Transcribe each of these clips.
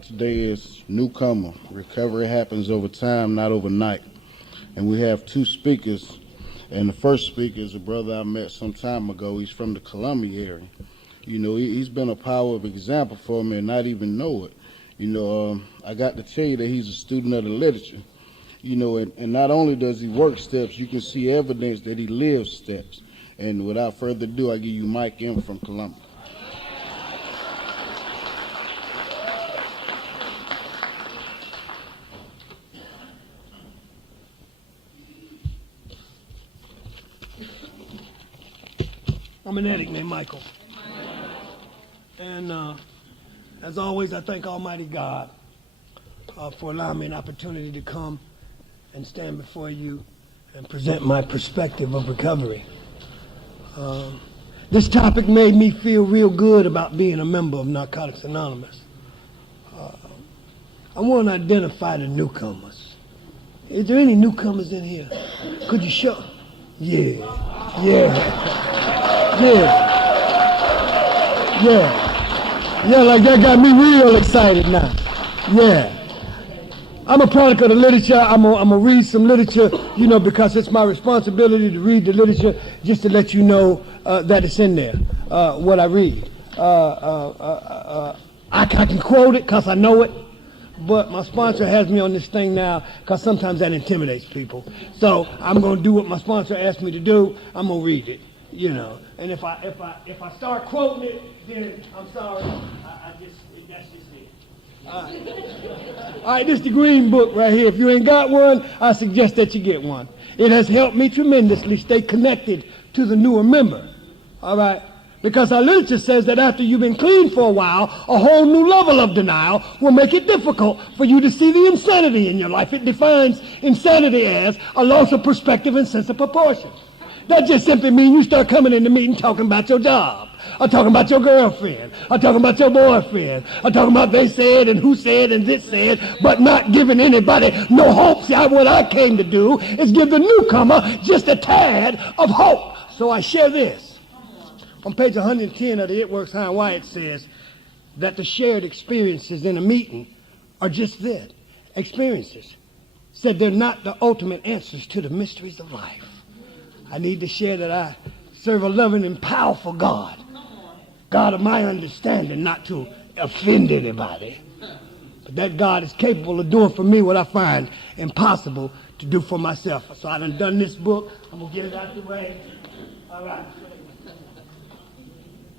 Today is Newcomer. Recovery happens over time, not overnight. And we have two speakers. And the first speaker is a brother I met some time ago. He's from the Columbia area. You know, he's been a power of example for me and not even know it. You know, I got to tell you that he's a student of the literature. You know, and not only does he work steps, you can see evidence that he lives steps. And without further ado, I give you Mike M. from Columbia. I'm an addict named Michael. And as always, I thank Almighty God for allowing me an opportunity to come and stand before you and present my perspective of recovery. This topic made me feel real good about being a member of Narcotics Anonymous. I want to identify the newcomers. Is there any newcomers in here? Could you show? Yeah. Yeah, like that got me real excited now. Yeah. I'm a product of the literature. I'm gonna read some literature, you know, because it's my responsibility to read the literature, just to let you know that it's in there, what I read. I can quote it because I know it, but my sponsor has me on this thing now because sometimes that intimidates people. So I'm gonna do what my sponsor asked me to do. I'm gonna read it. You know, and if I start quoting it, then I'm sorry. That's just it. All right, this is the green book right here. If you ain't got one, I suggest that you get one. It has helped me tremendously stay connected to the newer member. All right, because our literature says that after you've been clean for a while, a whole new level of denial will make it difficult for you to see the insanity in your life. It defines insanity as a loss of perspective and sense of proportion. That just simply means you start coming in the meeting talking about your job, or talking about your girlfriend, or talking about your boyfriend, or talking about they said and who said and this said, but not giving anybody no hope. See, what I came to do is give the newcomer just a tad of hope. So I share this. On page 110 of the It Works High and Wide, it says that the shared experiences in a meeting are just that, experiences. Said they're not the ultimate answers to the mysteries of life. I need to share that I serve a loving and powerful God. God of my understanding, not to offend anybody. But that God is capable of doing for me what I find impossible to do for myself. So I done this book. I'm going to get it out the way. All right.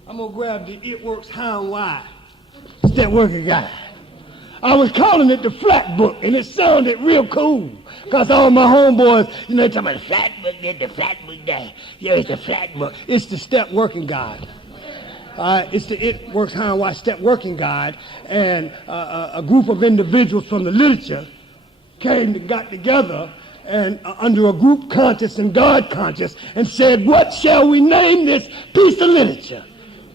I'm going to grab the It Works High and Wide Step Working Guide. I was calling it the flat book, and it sounded real cool. Because all my homeboys, you know, they're talking about the flat book, the flat book there. Yeah, it's the flat book. It's the Step Working Guide. It's the It Works High and Wide Step Working Guide. And a group of individuals from the literature got together and under a group conscious and God conscious and said, what shall we name this piece of literature?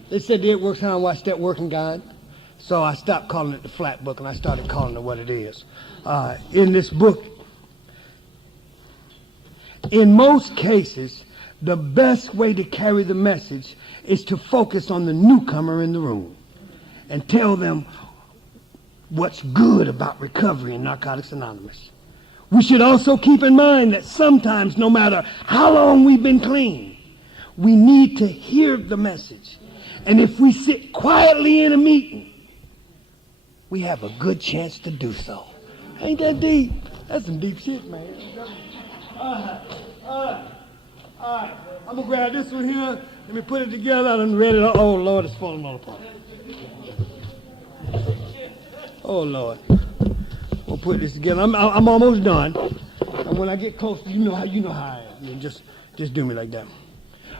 They said the It Works High and Wide Step Working Guide. So I stopped calling it the flat book and I started calling it what it is. In this book, in most cases, the best way to carry the message is to focus on the newcomer in the room and tell them what's good about recovery in Narcotics Anonymous. We should also keep in mind that sometimes, no matter how long we've been clean, we need to hear the message. And if we sit quietly in a meeting, we have a good chance to do so. Ain't that deep? That's some deep shit, man. All right. I'm going to grab this one here. Let me put it together. I done read it. Oh, Lord, it's falling all apart. Oh, Lord. We'll put this together. I'm almost done. And when I get close, you know how I am. You just do me like that.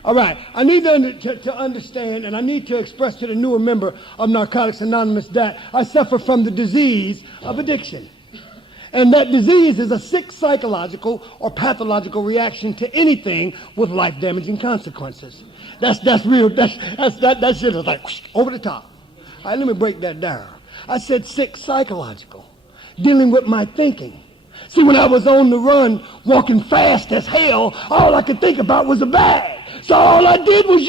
All right, I need to understand, and I need to express to the newer member of Narcotics Anonymous that I suffer from the disease of addiction. And that disease is a sick psychological or pathological reaction to anything with life-damaging consequences. That's real. That shit is like whoosh, over the top. All right, let me break that down. I said sick psychological, dealing with my thinking. See, when I was on the run, walking fast as hell, all I could think about was a bag. So all I did was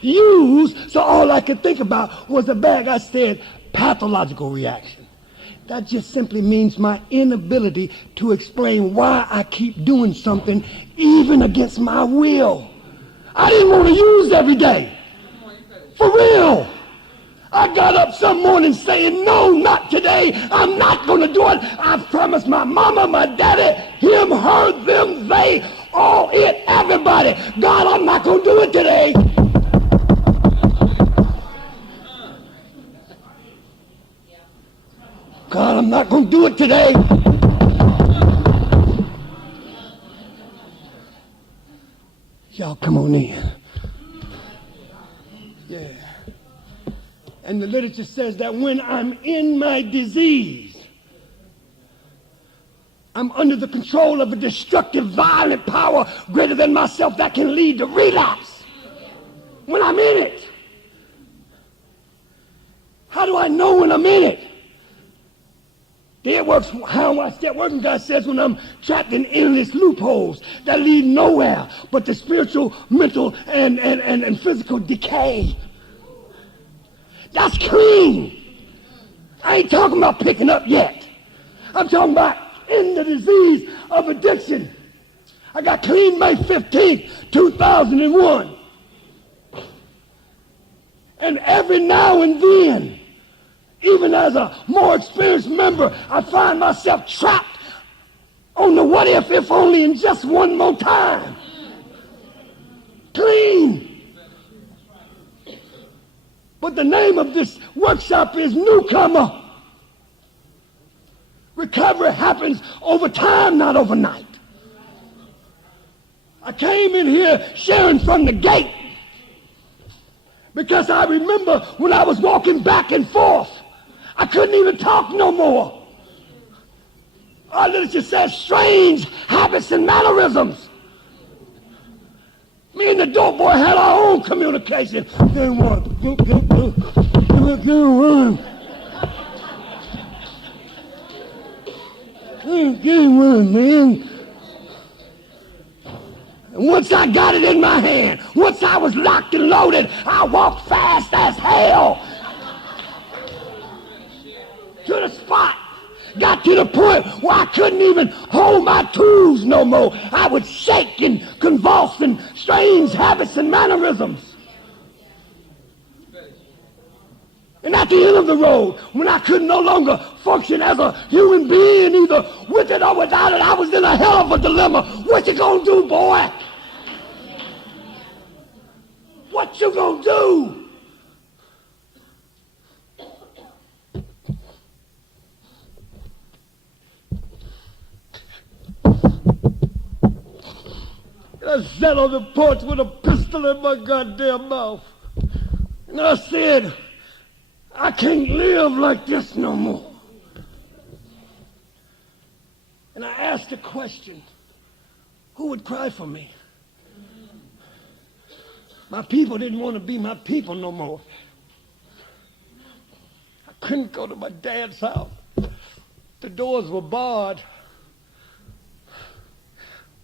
use. So all I could think about was a bag. I said, pathological reaction. That just simply means my inability to explain why I keep doing something even against my will. I didn't want to use every day. For real. I got up some morning saying, no, not today. I'm not going to do it. I promised my mama, my daddy, him, her, them, they, all, it, everybody. God, I'm not going to do it today. God, I'm not going to do it today. Y'all come on in. Yeah. And the literature says that when I'm in my disease, I'm under the control of a destructive, violent power greater than myself that can lead to relapse. When I'm in it. How do I know when I'm in it? It works, how much that working God says when I'm trapped in endless loopholes that lead nowhere but to spiritual, mental, and physical decay. That's clean. I ain't talking about picking up yet. I'm talking about in the disease of addiction. I got clean May 15th, 2001. And every now and then, even as a more experienced member, I find myself trapped on the what if only, in just one more time. Clean. But the name of this workshop is Newcomer. Recovery happens over time, not overnight. I came in here sharing from the gate because I remember when I was walking back and forth, I couldn't even talk no more. Our literature says strange habits and mannerisms. Me and the dope boy had our own communication. Get one. Get one, man. And once I got it in my hand, once I was locked and loaded, I walked fast as hell to the spot. Got to the point where I couldn't even hold my tools no more. I would shake and convulse in strange habits and mannerisms. And at the end of the road, when I could no longer function as a human being, either with it or without it, I was in a hell of a dilemma. What you gonna do, boy? What you gonna do? I sat on the porch with a pistol in my goddamn mouth. And I said, I can't live like this no more. And I asked the question, who would cry for me? My people didn't want to be my people no more. I couldn't go to my dad's house. The doors were barred.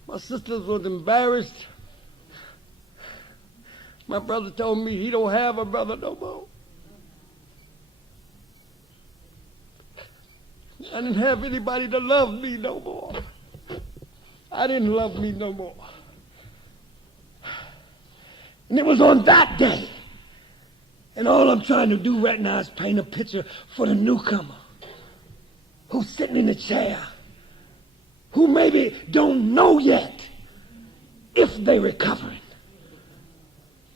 My sisters was embarrassed. My brother told me he don't have a brother no more. I didn't have anybody to love me no more. I didn't love me no more. And it was on that day. And all I'm trying to do right now is paint a picture for the newcomer who's sitting in the chair, who maybe don't know yet if they're recovering,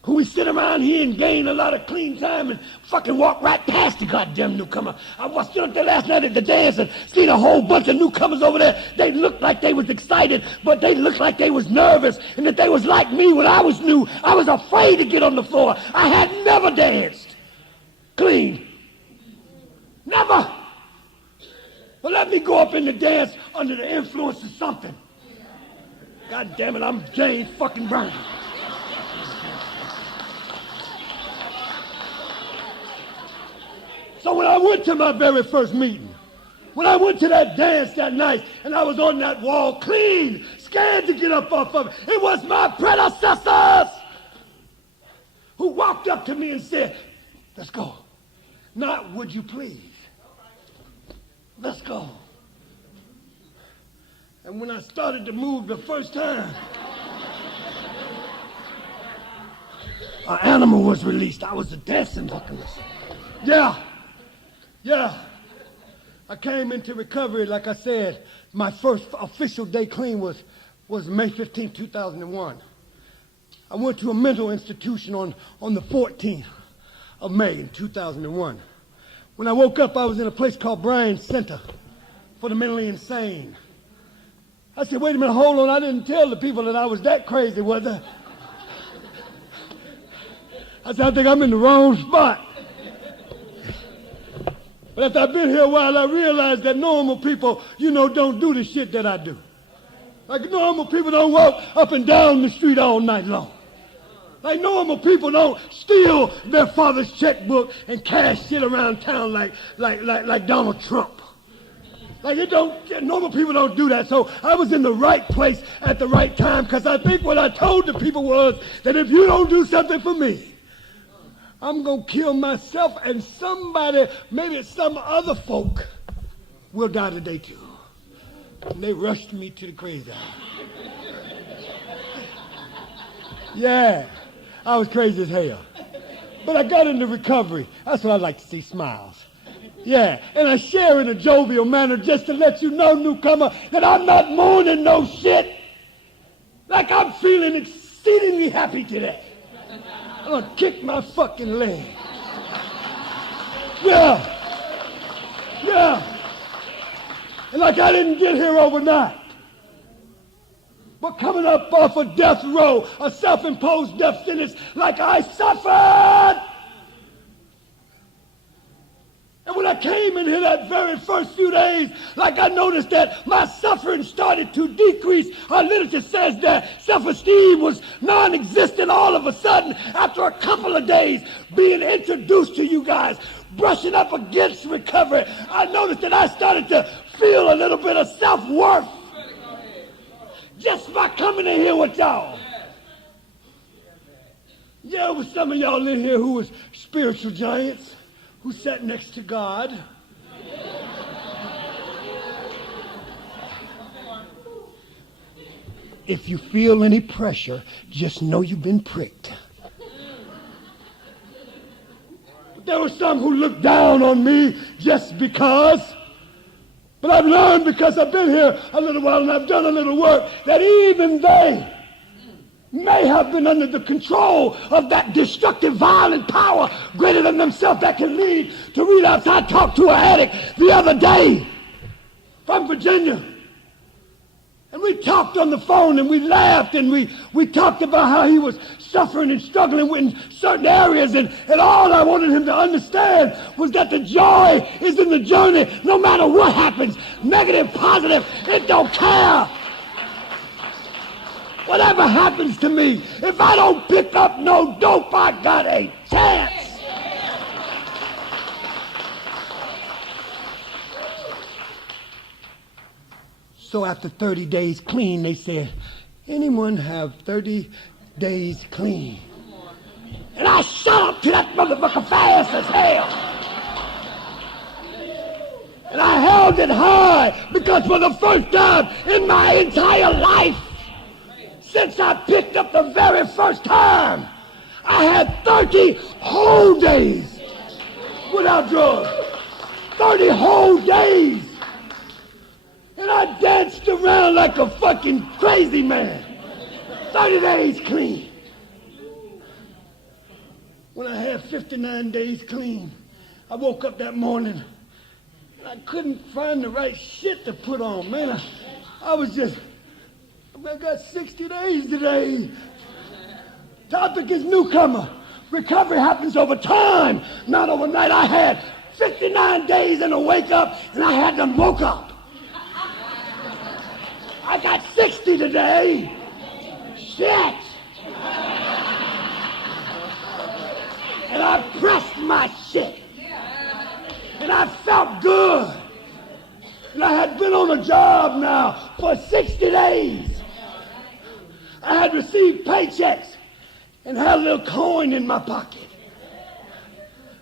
who we sit around here and gain a lot of clean time and fucking walk right past the goddamn newcomer. I was still there last night at the dance and seen a whole bunch of newcomers over there. They looked like they was excited, but they looked like they was nervous, and that they was like me when I was new. I was afraid to get on the floor. I had never danced clean. Never. Well, let me go up in the dance under the influence of something. God damn it, I'm James fucking Brown. So when I went to my very first meeting, when I went to that dance that night and I was on that wall clean, scared to get up off of it, it was my predecessors who walked up to me and said, let's go. not would you please. Let's go. And when I started to move the first time, an animal was released. I was a dancing vocalist. Yeah. I came into recovery, like I said, my first official day clean was May 15, 2001. I went to a mental institution on the 14th of May in 2001. When I woke up, I was in a place called Bryan Center for the mentally insane. I said, wait a minute, hold on. I didn't tell the people that I was that crazy, was I? I said, I think I'm in the wrong spot. But after I've been here a while, I realized that normal people, don't do the shit that I do. Like normal people don't walk up and down the street all night long. Like normal people don't steal their father's checkbook and cash shit around town like Donald Trump. Normal people don't do that. So I was in the right place at the right time, because I think what I told the people was that if you don't do something for me, I'm going to kill myself, and somebody, maybe some other folk, will die today too. And they rushed me to the crazy house. Yeah, I was crazy as hell. But I got into recovery. That's what I like to see, smiles. Yeah, and I share in a jovial manner just to let you know, newcomer, that I'm not mourning no shit. Like I'm feeling exceedingly happy today. I'm gonna kick my fucking leg. Yeah. And like I didn't get here overnight. But coming up off a death row, a self-imposed death sentence, like I suffered. And when I came in here that very first few days, like I noticed that my suffering started to decrease. Our literature says that self-esteem was non-existent all of a sudden after a couple of days being introduced to you guys, brushing up against recovery. I noticed that I started to feel a little bit of self-worth just by coming in here with y'all. Yeah, there was some of y'all in here who was spiritual giants, who sat next to God. If you feel any pressure, just know you've been pricked. There were some who looked down on me just because. But I've learned, because I've been here a little while and I've done a little work, that even they may have been under the control of that destructive, violent power greater than themselves that can lead to relapse. I talked to an addict the other day from Virginia. And we talked on the phone and we laughed and we talked about how he was suffering and struggling in certain areas. And all I wanted him to understand was that the joy is in the journey, no matter what happens, negative, positive, it don't care. Whatever happens to me, if I don't pick up no dope, I got a chance. So after 30 days clean, they said, anyone have 30 days clean? And I shot up to that motherfucker fast as hell. And I held it high, because for the first time in my entire life, since I picked up the very first time, I had 30 whole days without drugs. 30 whole days. And I danced around like a fucking crazy man. 30 days clean. When I had 59 days clean, I woke up that morning and I couldn't find the right shit to put on, man. I got 60 days today. Topic is Newcomer. Recovery happens over time, not overnight. I had 59 days in a wake up, and I had them woke up. I got 60 today. Shit. And I pressed my shit. And I felt good. And I had been on a job now for 60 days. I had received paychecks and had a little coin in my pocket.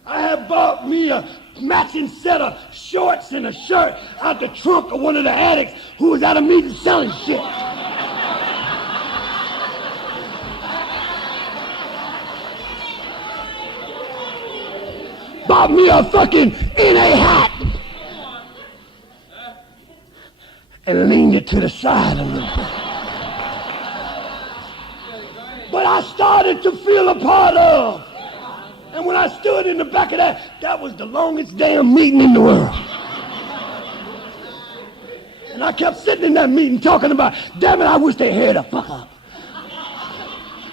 I had bought me a matching set of shorts and a shirt out the trunk of one of the addicts who was at a meeting selling shit. Bought me a fucking NA hat and leaned it to the side a little bit. But I started to feel a part of. And when I stood in the back of that was the longest damn meeting in the world. And I kept sitting in that meeting talking about, damn it, I wish they had the fuck up.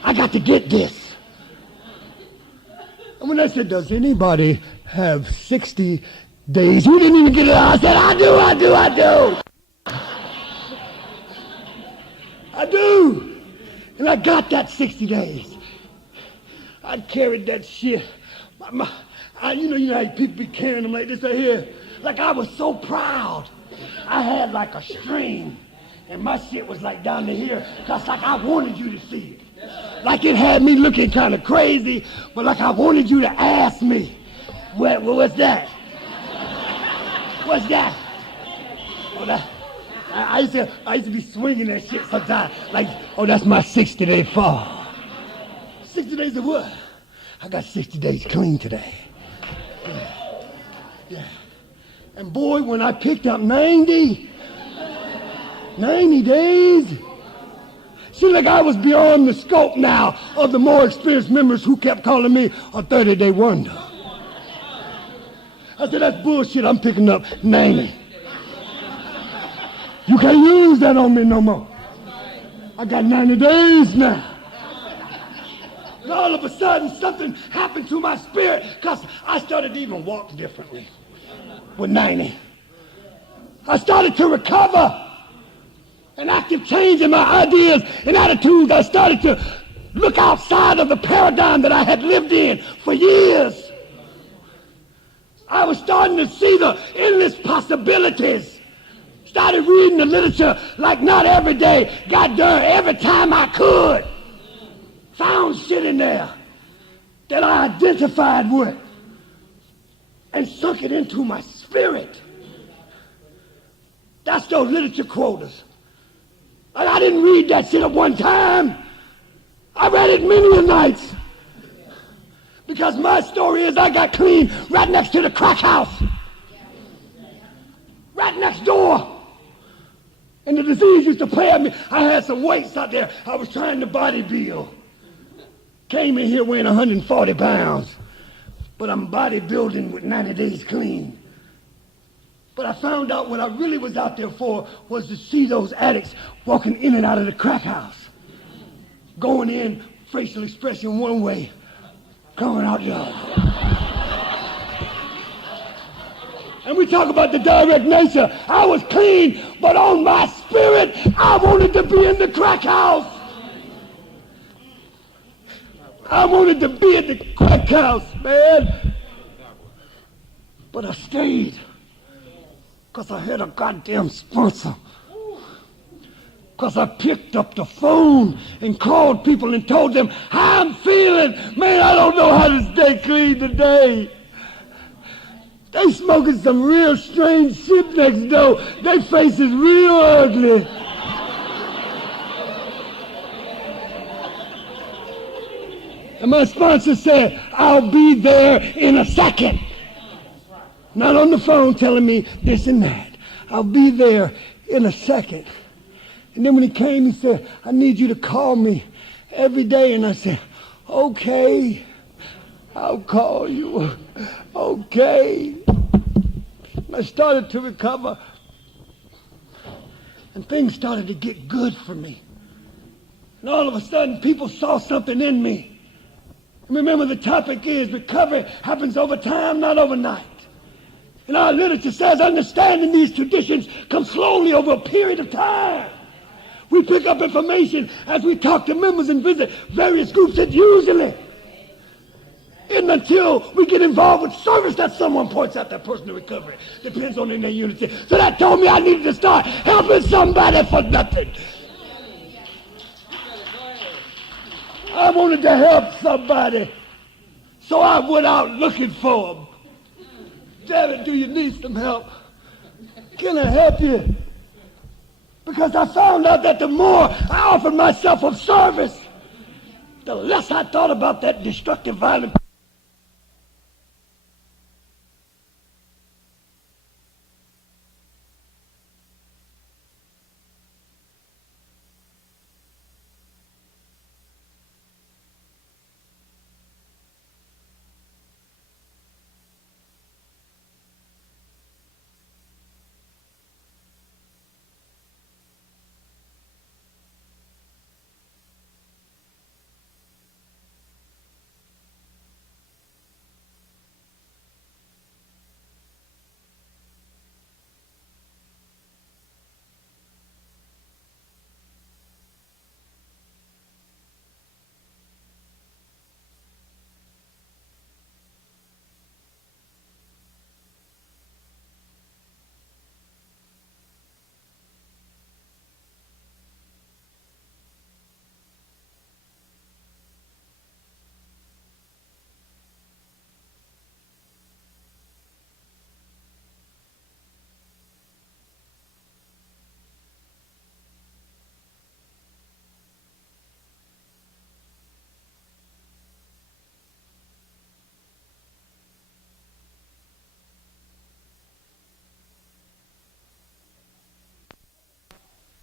I got to get this. And when I said, does anybody have 60 days? You didn't even get it out. I said, I do. And I got that 60 days. I carried that shit. You know how people be carrying them like this right here? Like I was so proud. I had like a string, and my shit was like down to here, because like I wanted you to see it. Like it had me looking kind of crazy, but like I wanted you to ask me, what's that? What's that? Oh, that. I used to be swinging that shit sometimes. Like, oh, that's my 60-day fall. 60 days of what? I got 60 days clean today. Yeah. And boy, when I picked up 90 days, seemed like I was beyond the scope now of the more experienced members who kept calling me a 30-day wonder. I said, that's bullshit. I'm picking up 90. You can't use that on me no more. I got 90 days now. And all of a sudden, something happened to my spirit because I started to even walk differently with 90. I started to recover an active change in my ideas and attitudes. I started to look outside of the paradigm that I had lived in for years. I was starting to see the endless possibilities. Started reading the literature like not every day, got done every time I could. Found shit in there that I identified with and sunk it into my spirit. That's those literature quotas. I didn't read that shit at one time. I read it many a nights. Because my story is I got clean right next to the crack house. Right next door. And the disease used to play at me. I had some weights out there. I was trying to body build. Came in here weighing 140 pounds. But I'm bodybuilding with 90 days clean. But I found out what I really was out there for was to see those addicts walking in and out of the crack house. Going in, facial expression one way, coming out the other. And we talk about the direct nature. I was clean, but on my spirit, I wanted to be in the crack house. I wanted to be in the crack house, man. But I stayed because I had a goddamn sponsor. Because I picked up the phone and called people and told them how I'm feeling. Man, I don't know how to stay clean today. They smoking some real strange shit next door. Their face is real ugly. And my sponsor said, I'll be there in a second. Not on the phone telling me this and that. I'll be there in a second. And then when he came, he said, I need you to call me every day. And I said, okay, I'll call you. Okay. I started to recover. And things started to get good for me. And all of a sudden, people saw something in me. Remember, the topic is recovery happens over time, not overnight. And our literature says understanding these traditions comes slowly over a period of time. We pick up information as we talk to members and visit various groups. It usually isn't until we get involved with service that someone points out that person to recovery. Depends on their unity. So that told me I needed to start helping somebody for nothing. I wanted to help somebody, so I went out looking for them. Janet, do you need some help? Can I help you? Because I found out that the more I offered myself of service, the less I thought about that destructive, violent.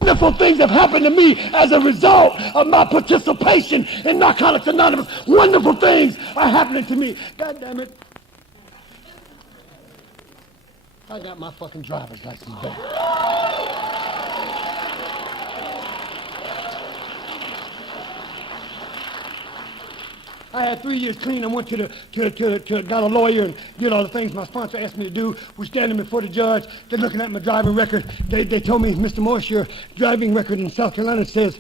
Wonderful things have happened to me as a result of my participation in Narcotics Anonymous. Wonderful things are happening to me. God damn it. I got my fucking driver's license back. I had 3 years clean. I went got a lawyer and did all the things my sponsor asked me to do. We're standing before the judge. They're looking at my driving record. They told me, Mr. Morris, your driving record in South Carolina says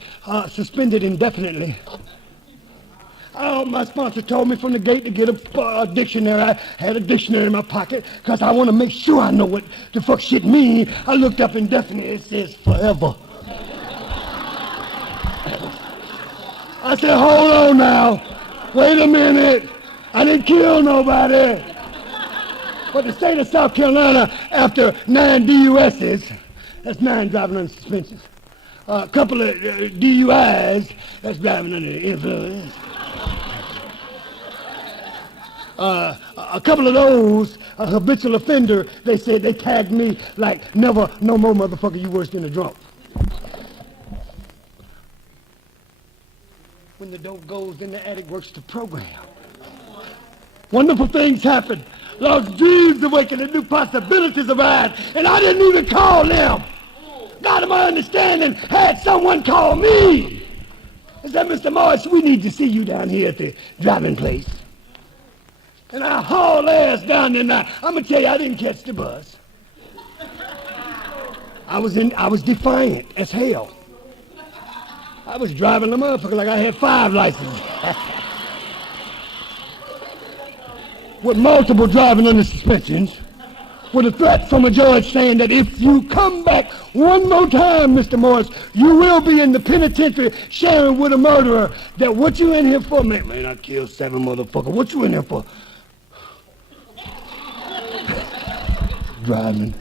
suspended indefinitely. Oh, my sponsor told me from the gate to get a dictionary. I had a dictionary in my pocket because I want to make sure I know what the fuck shit mean. I looked up indefinite. It says forever. I said, hold on now. Wait a minute. I didn't kill nobody. But the state of South Carolina, after 9 DUSs, that's 9 driving under suspension, a couple of DUIs, that's driving under the influence, a couple of those, a habitual offender, they said they tagged me like, never, no more motherfucker, you worse than a drunk. When the dope goes, then the addict works the program. Wonderful things happen. Lost dreams awaken and new possibilities arise. And I didn't even call them. God, of my understanding, had someone call me. I said, Mr. Morris, we need to see you down here at the driving place. And I hauled ass down there. Now, I'm going to tell you, I didn't catch the bus. I was defiant as hell. I was driving the motherfucker like I had 5 licenses. With multiple driving under suspensions, with a threat from a judge saying that if you come back one more time, Mr. Morris, you will be in the penitentiary sharing with a murderer. That what you in here for? Man, I killed 7 motherfuckers. What you in here for? Driving.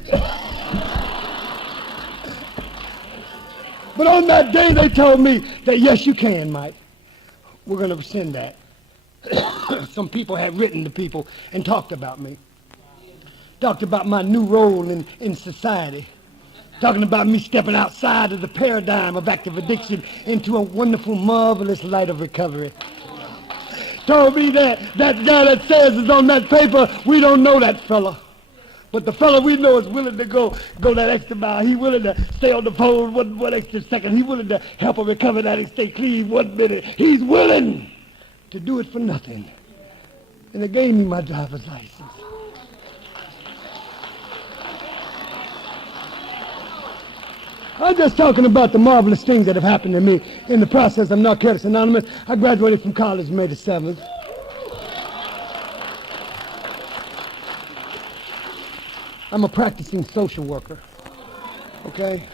But on that day, they told me that, yes, you can, Mike. We're going to rescind that. Some people had written to people and talked about me. Talked about my new role in society. Talking about me stepping outside of the paradigm of active addiction into a wonderful, marvelous light of recovery. Told me that guy that says is on that paper, we don't know that fella. But the fella we know is willing to go that extra mile. He's willing to stay on the phone one extra second. He's willing to help a recovered addict stay clean 1 minute. He's willing to do it for nothing. And they gave me my driver's license. I'm just talking about the marvelous things that have happened to me in the process of Narcotics Anonymous. I graduated from college May the 7th. I'm a practicing social worker, okay?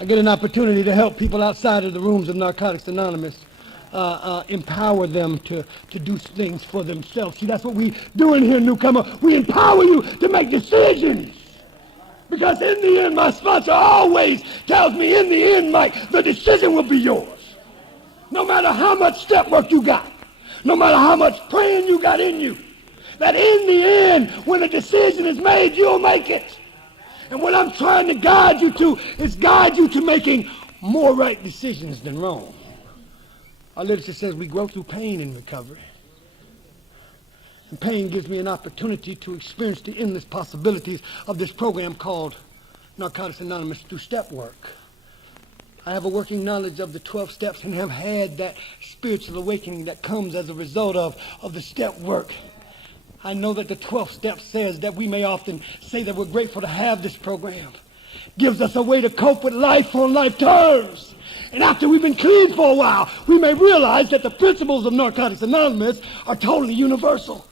I get an opportunity to help people outside of the rooms of Narcotics Anonymous empower them to do things for themselves. See, that's what we doing here, Newcomer. We empower you to make decisions. Because in the end, my sponsor always tells me, in the end, Mike, the decision will be yours. No matter how much step work you got, no matter how much praying you got in you, that in the end, when a decision is made, you'll make it. And what I'm trying to guide you to is guide you to making more right decisions than wrong. Our literature says we grow through pain in recovery. And pain gives me an opportunity to experience the endless possibilities of this program called Narcotics Anonymous through step work. I have a working knowledge of the 12 steps and have had that spiritual awakening that comes as a result of the step work. I know that the 12th step says that we may often say that we're grateful to have this program. Gives us a way to cope with life on life terms. And after we've been clean for a while, we may realize that the principles of Narcotics Anonymous are totally universal.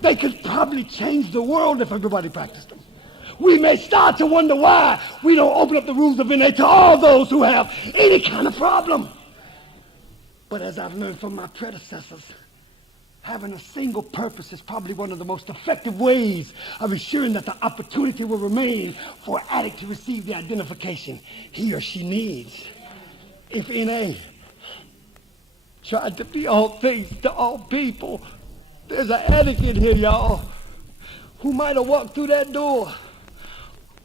They could probably change the world if everybody practiced them. We may start to wonder why we don't open up the rules of NA to all those who have any kind of problem. But as I've learned from my predecessors, having a single purpose is probably one of the most effective ways of ensuring that the opportunity will remain for an addict to receive the identification he or she needs. If NA tried to be all things to all people, there's an addict in here, y'all, who might have walked through that door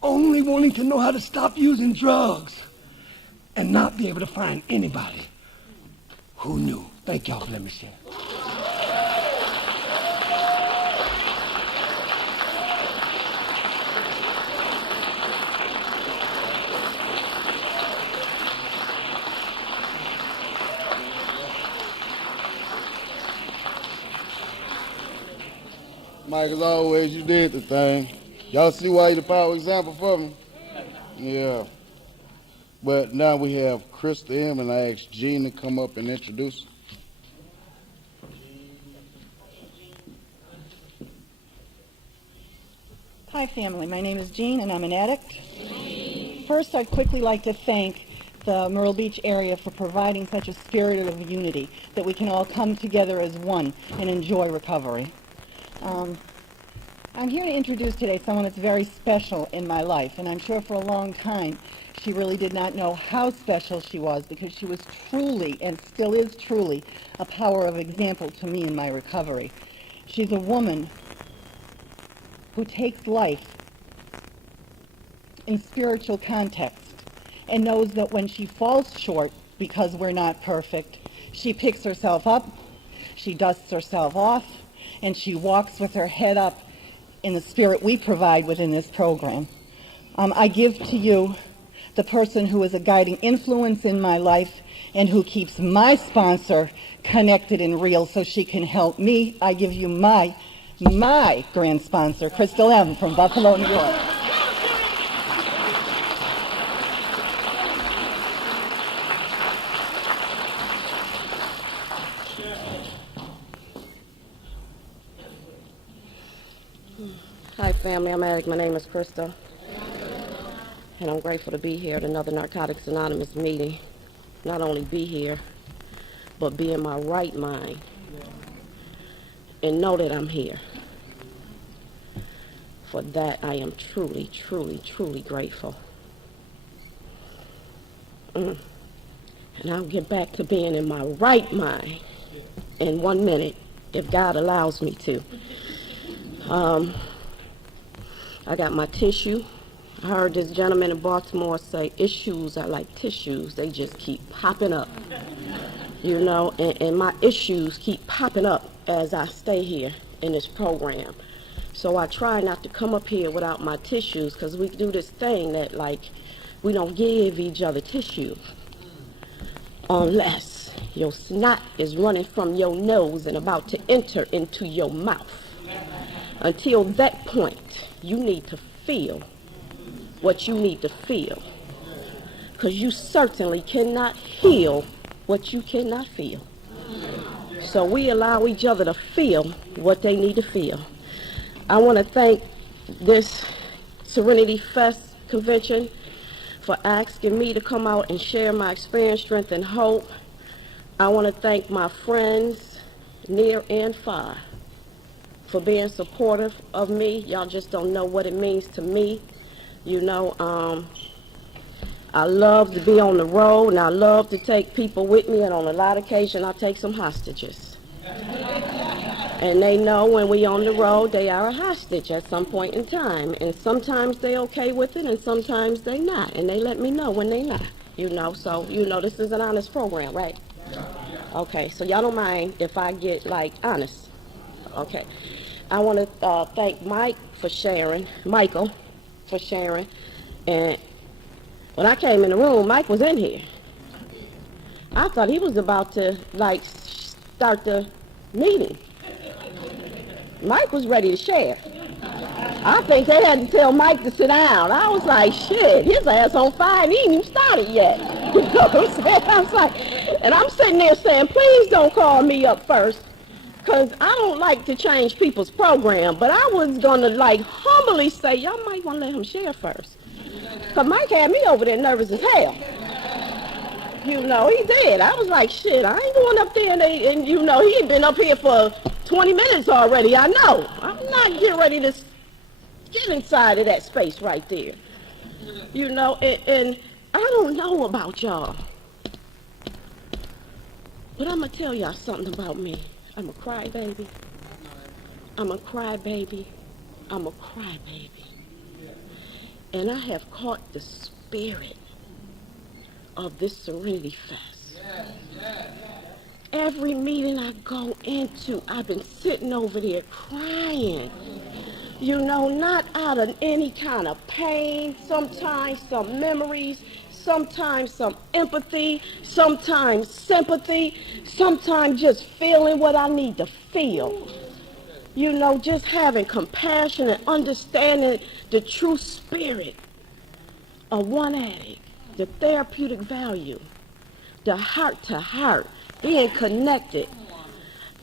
only wanting to know how to stop using drugs and not be able to find anybody who knew. Thank y'all for letting me share. Mike, as always, you did the thing. Y'all see why you're the power example for me? Yeah. But now we have Krista M, and I asked Gene to come up and introduce. Hi, family. My name is Jean, and I'm an addict. First, I'd quickly like to thank the Myrtle Beach area for providing such a spirit of unity that we can all come together as one and enjoy recovery. I'm here to introduce today someone that's very special in my life, and I'm sure for a long time she really did not know how special she was, because she was truly, and still is truly, a power of example to me in my recovery. She's a woman who takes life in spiritual context and knows that when she falls short, because we're not perfect, she picks herself up, she dusts herself off, and she walks with her head up in the spirit we provide within this program. I give to you the person who is a guiding influence in my life and who keeps my sponsor connected and real so she can help me. I give you my grand sponsor, Crystal M. from Buffalo, New York. Hi, family. I'm addict. My name is Krista, and I'm grateful to be here at another Narcotics Anonymous meeting. Not only be here, but be in my right mind and know that I'm here. For that, I am truly, truly, truly grateful. And I'll get back to being in my right mind in 1 minute, if God allows me to. I got my tissue. I heard this gentleman in Baltimore say, issues are like tissues. They just keep popping up, you know, and my issues keep popping up as I stay here in this program. So I try not to come up here without my tissues, because we do this thing that, like, we don't give each other tissue unless your snot is running from your nose and about to enter into your mouth. Until that point, you need to feel what you need to feel, because you certainly cannot heal what you cannot feel. So we allow each other to feel what they need to feel. I want to thank this Serenity Fest convention for asking me to come out and share my experience, strength, and hope. I want to thank my friends near and far for being supportive of me. Y'all just don't know what it means to me. You know, I love to be on the road, and I love to take people with me, and on a lot of occasions I take some hostages. And they know when we on the road, they are a hostage at some point in time. And sometimes they okay with it, and sometimes they not. And they let me know when they not, you know. So, you know, this is an honest program, right? Okay, so y'all don't mind if I get, like, honest. Okay. I want to thank Michael for sharing. And when I came in the room, Mike was in here. I thought he was about to, like, start the meeting. Mike was ready to share. I think they had to tell Mike to sit down. I was like, shit, his ass on fire and he ain't even started yet. You know what I'm saying? I was like, and I'm sitting there saying, please don't call me up first, because I don't like to change people's program, but I was going to, like, humbly say, y'all might want to let him share first. Because Mike had me over there nervous as hell. You know, he did. I was like, shit, I ain't going up there, and you know, he had been up here for 20 minutes already, I know. I'm not getting ready to get inside of that space right there. You know, and I don't know about y'all, but I'm going to tell y'all something about me. I'm a crybaby. I'm a crybaby. I'm a crybaby. And I have caught the spirit of this Serenity Fest. Every meeting I go into, I've been sitting over there crying. You know, not out of any kind of pain, sometimes some memories, sometimes some empathy, sometimes sympathy, sometimes just feeling what I need to feel. You know, just having compassion and understanding the true spirit of one addict, the therapeutic value, the heart to heart, being connected.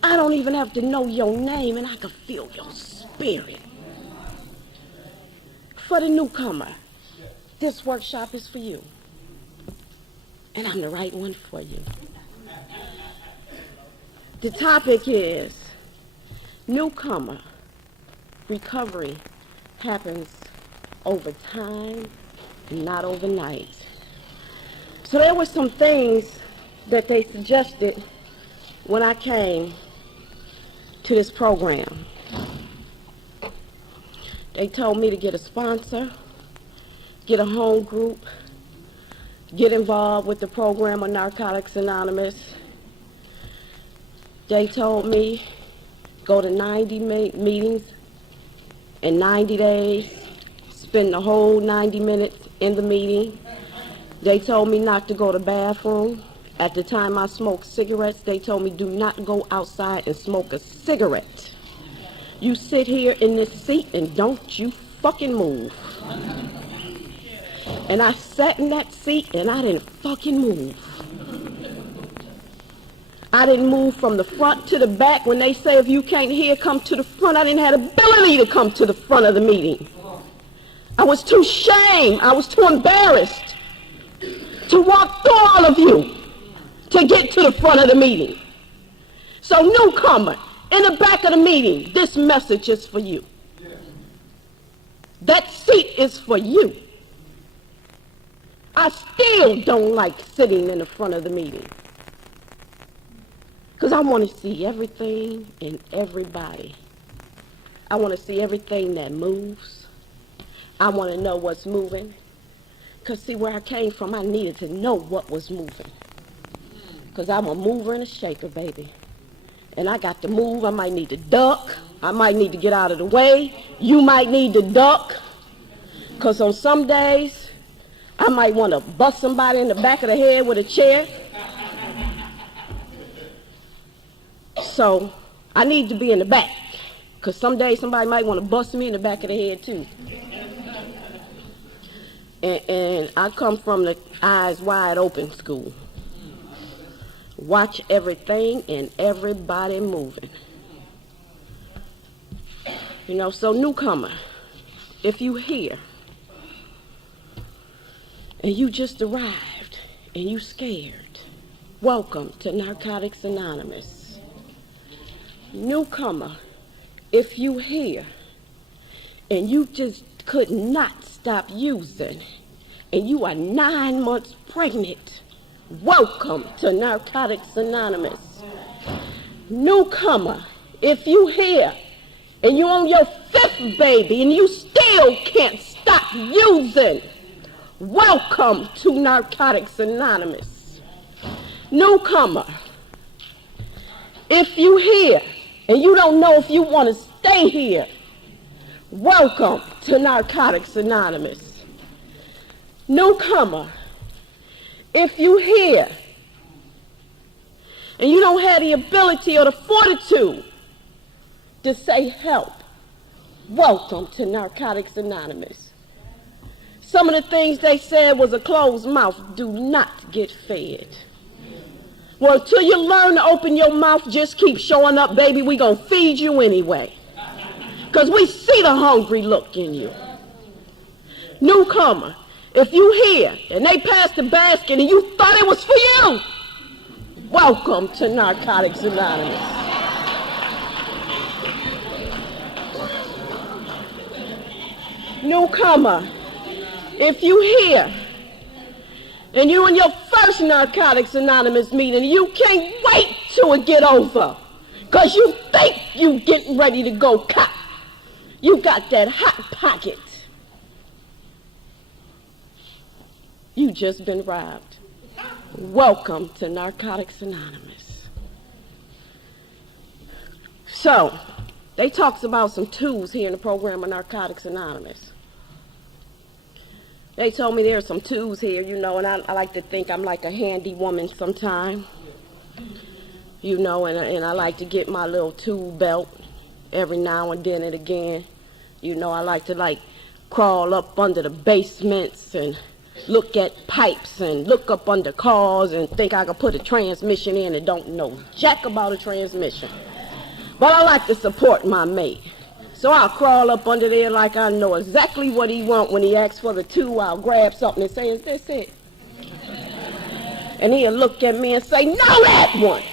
I don't even have to know your name and I can feel your spirit. For the newcomer, this workshop is for you. And I'm the right one for you. The topic is newcomer. Recovery happens over time, not overnight. So there were some things that they suggested when I came to this program. They told me to get a sponsor, get a home group, get involved with the program of Narcotics Anonymous. They told me go to 90 meetings in 90 days, spend the whole 90 minutes in the meeting. They told me not to go to the bathroom. At the time I smoked cigarettes, they told me do not go outside and smoke a cigarette. You sit here in this seat and don't you fucking move. And I sat in that seat and I didn't fucking move. I didn't move from the front to the back. When they say if you can't hear, come to the front, I didn't have the ability to come to the front of the meeting. I was too ashamed. I was too embarrassed to walk through all of you to get to the front of the meeting. So newcomer, in the back of the meeting, this message is for you. That seat is for you. I still don't like sitting in the front of the meeting, because I want to see everything and everybody. I want to see everything that moves. I want to know what's moving. Because see, where I came from, I needed to know what was moving. Because I'm a mover and a shaker, baby. And I got to move. I might need to duck. I might need to get out of the way. You might need to duck. Because on some days, I might want to bust somebody in the back of the head with a chair. So I need to be in the back. Because someday somebody might want to bust me in the back of the head too. And I come from the eyes wide open school. Watch everything and everybody moving. You know, so newcomer, if you here and you just arrived and you scared Welcome to Narcotics Anonymous. Newcomer, if you here and you just could not stop using and you are 9 months pregnant, welcome to Narcotics Anonymous. Newcomer, if you here and you on your 5th baby and you still can't stop using, welcome to Narcotics Anonymous. Newcomer, if you here and you don't know if you want to stay here, welcome to Narcotics Anonymous. Newcomer, if you here and you don't have the ability or the fortitude to say help, welcome to Narcotics Anonymous. Some of the things they said was a closed mouth do not get fed. Well, till you learn to open your mouth, just keep showing up, baby. We gonna feed you anyway. Because we see the hungry look in you. Newcomer, if you here and they pass the basket and you thought it was for you, welcome to Narcotics Anonymous. Newcomer, if you here and you in your first Narcotics Anonymous meeting, you can't wait till it get over because you think you getting ready to go cop. You got that hot pocket. You just been robbed. Welcome to Narcotics Anonymous. So, they talks about some tools here in the program of Narcotics Anonymous. They told me there are some tools here, you know, and I like to think I'm like a handy woman sometime. You know, and I like to get my little tool belt every now and then and again. You know, I like to crawl up under the basements and look at pipes and look up under cars and think I could put a transmission in and don't know jack about a transmission. But I like to support my mate. So I'll crawl up under there like I know exactly what he want. When he asks for the tool, I'll grab something and say, is this it? And he'll look at me and say, no, that one.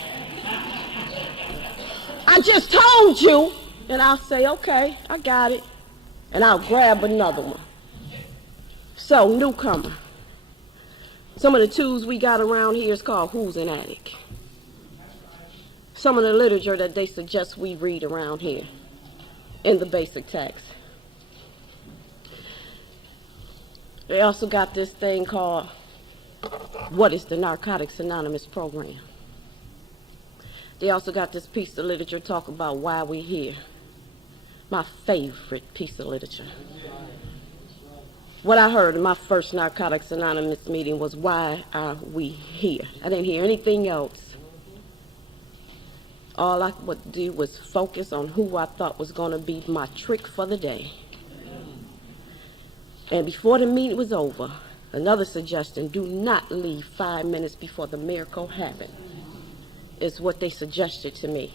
I just told you. And I'll say, okay, I got it. And I'll grab another one. So, newcomer, some of the tools we got around here is called Who's an Addict. Some of the literature that they suggest we read around here in the basic text. They also got this thing called, what is the Narcotics Anonymous program? They also got this piece of literature talk about why we're here. My favorite piece of literature. What I heard in my first Narcotics Anonymous meeting was, why are we here? I didn't hear anything else. All I would do was focus on who I thought was going to be my trick for the day. And before the meeting was over, another suggestion, do not leave 5 minutes before the miracle happened, is what they suggested to me.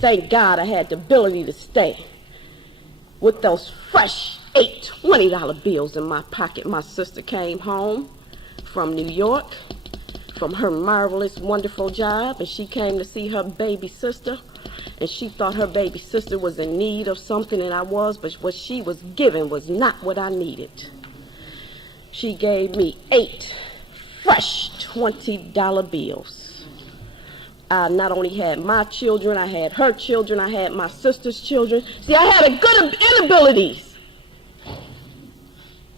Thank God I had the ability to stay. With those fresh $8 $20 bills in my pocket, my sister came home from New York, from her marvelous, wonderful job, and she came to see her baby sister, and she thought her baby sister was in need of something, and I was, but what she was given was not what I needed. She gave me 8 fresh $20 bills. I not only had my children, I had her children, I had my sister's children. See, I had a good inabilities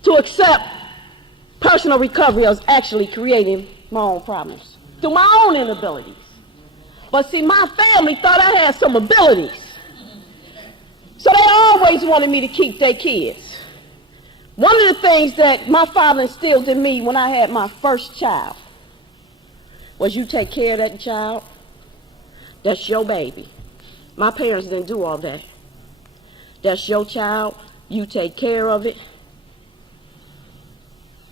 to accept personal recovery. I was actually creating my own problems through my own inabilities. But see, my family thought I had some abilities. So they always wanted me to keep their kids. One of the things that my father instilled in me when I had my first child was, you take care of that child. That's your baby. My parents didn't do all that. That's your child. You take care of it.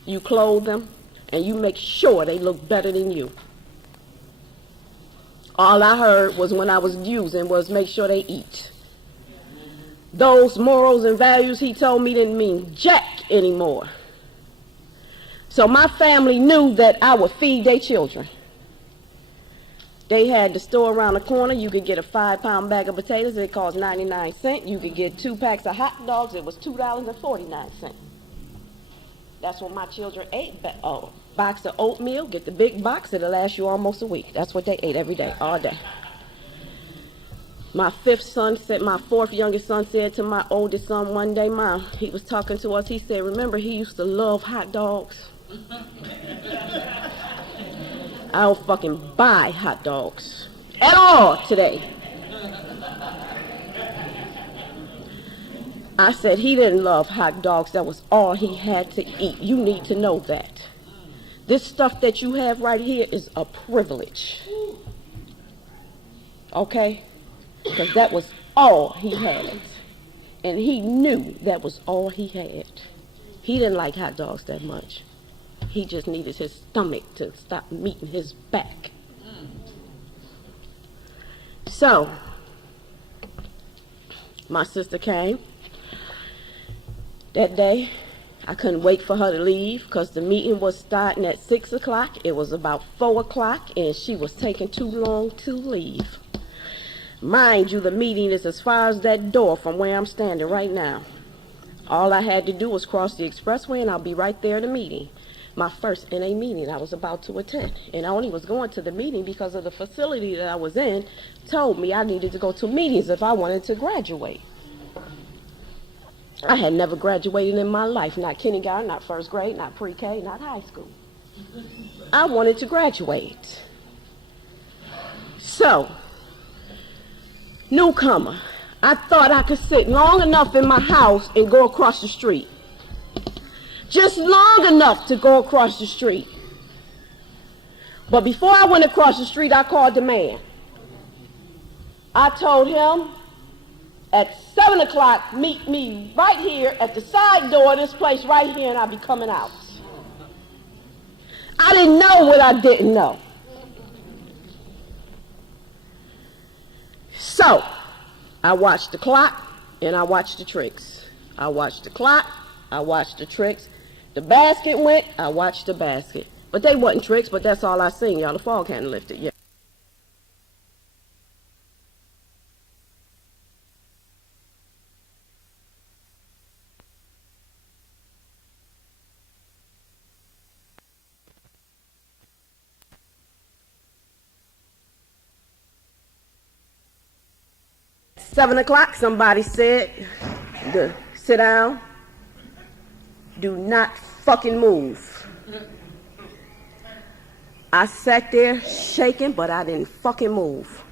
You clothe them. And you make sure they look better than you. All I heard was, when I was using, was make sure they eat. Those morals and values he told me didn't mean jack anymore. So my family knew that I would feed their children. They had the store around the corner. You could get a 5-pound bag of potatoes. It cost 99 cents. You could get 2 packs of hot dogs. It was $2.49. That's what my children ate. Oh, box of oatmeal. Get the big box. It'll last you almost a week. That's what they ate every day, all day. My fourth youngest son said to my oldest son one day, Mom, he was talking to us. He said, remember, he used to love hot dogs. I don't fucking buy hot dogs at all today. I said he didn't love hot dogs. That was all he had to eat. You need to know that. This stuff that you have right here is a privilege. Okay? Because that was all he had. And he knew that was all he had. He didn't like hot dogs that much. He just needed his stomach to stop meeting his back. So, my sister came. That day, I couldn't wait for her to leave because the meeting was starting at 6 o'clock. It was about 4 o'clock, and she was taking too long to leave. Mind you, the meeting is as far as that door from where I'm standing right now. All I had to do was cross the expressway, and I'll be right there at the meeting. My first NA meeting I was about to attend. And I only was going to the meeting because of the facility that I was in told me I needed to go to meetings if I wanted to graduate. I had never graduated in my life, not kindergarten, not first grade, not pre-K, not high school. I wanted to graduate. So, Newcomer, I thought I could sit long enough in my house and go across the street. Just long enough to go across the street. But before I went across the street, I called the man. I told him, at 7 o'clock, meet me right here at the side door of this place right here, and I'll be coming out. I didn't know what I didn't know. So, I watched the clock, and I watched the tricks. I watched the clock, I watched the tricks. The basket went, I watched the basket. But they wasn't tricks, but that's all I seen, y'all. The fog hadn't lifted yet. At 7 o'clock, somebody said, sit down. Do not fucking move. I sat there shaking, but I didn't fucking move.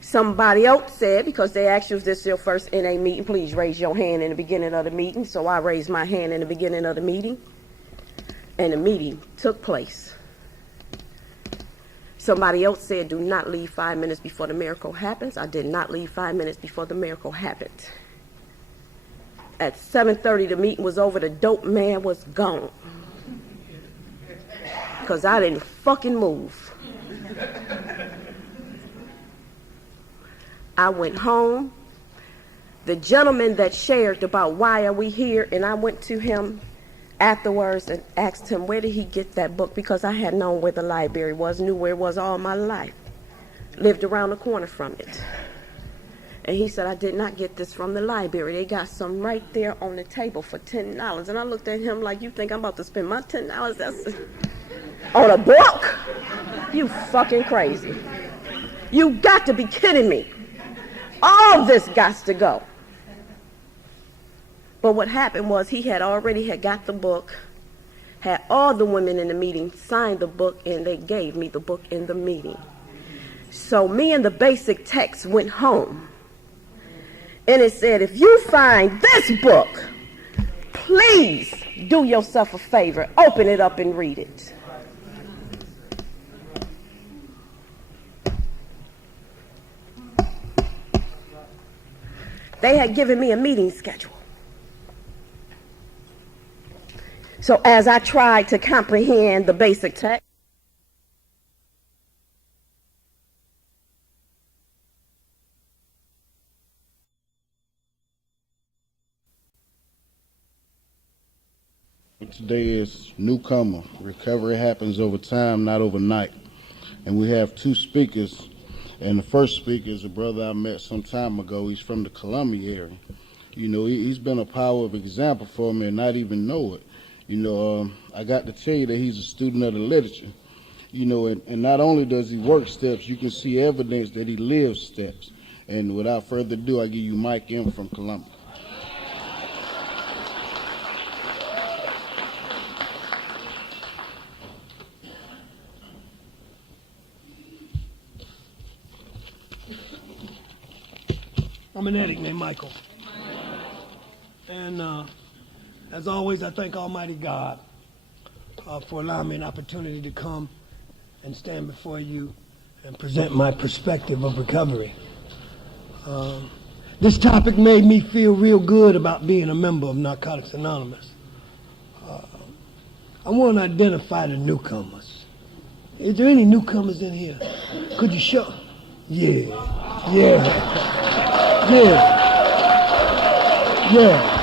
Somebody else said, because they asked you, is this your first NA meeting, please raise your hand in the beginning of the meeting. So I raised my hand in the beginning of the meeting, and the meeting took place. Somebody else said, do not leave 5 minutes before the miracle happens. I did not leave 5 minutes before the miracle happened. At 7:30, the meeting was over. The dope man was gone. Because I didn't fucking move. I went home. The gentleman that shared about why are we here, and I went to him afterwards and asked him where did he get that book, because I had known where the library was, knew where it was all my life. Lived around the corner from it. And he said, I did not get this from the library. They got some right there on the table for $10. And I looked at him like, you think I'm about to spend my $10 that's on a book? You fucking crazy. You got to be kidding me. All this got to go. But what happened was he had already got the book, had all the women in the meeting sign the book, and they gave me the book in the meeting. So me and the basic text went home. And it said, if you find this book, please do yourself a favor, open it up and read it. They had given me a meeting schedule. So as I tried to comprehend the basic text, Today is Newcomer. Recovery happens over time, not overnight. and we have two speakers. And the first speaker is a brother I met some time ago. He's from the Columbia area. You know, he's been a power of example for me and not even know it. You know, I got to tell you that he's a student of the literature. You know, and not only does he work steps, you can see evidence that he lives steps. And without further ado, I give you Mike M. from Columbia. I'm an addict named Michael. And as always, I thank Almighty God for allowing me an opportunity to come and stand before you and present my perspective of recovery. This topic made me feel real good about being a member of Narcotics Anonymous. I want to identify the newcomers. Is there any newcomers in here? Could you show? Yeah. Yeah.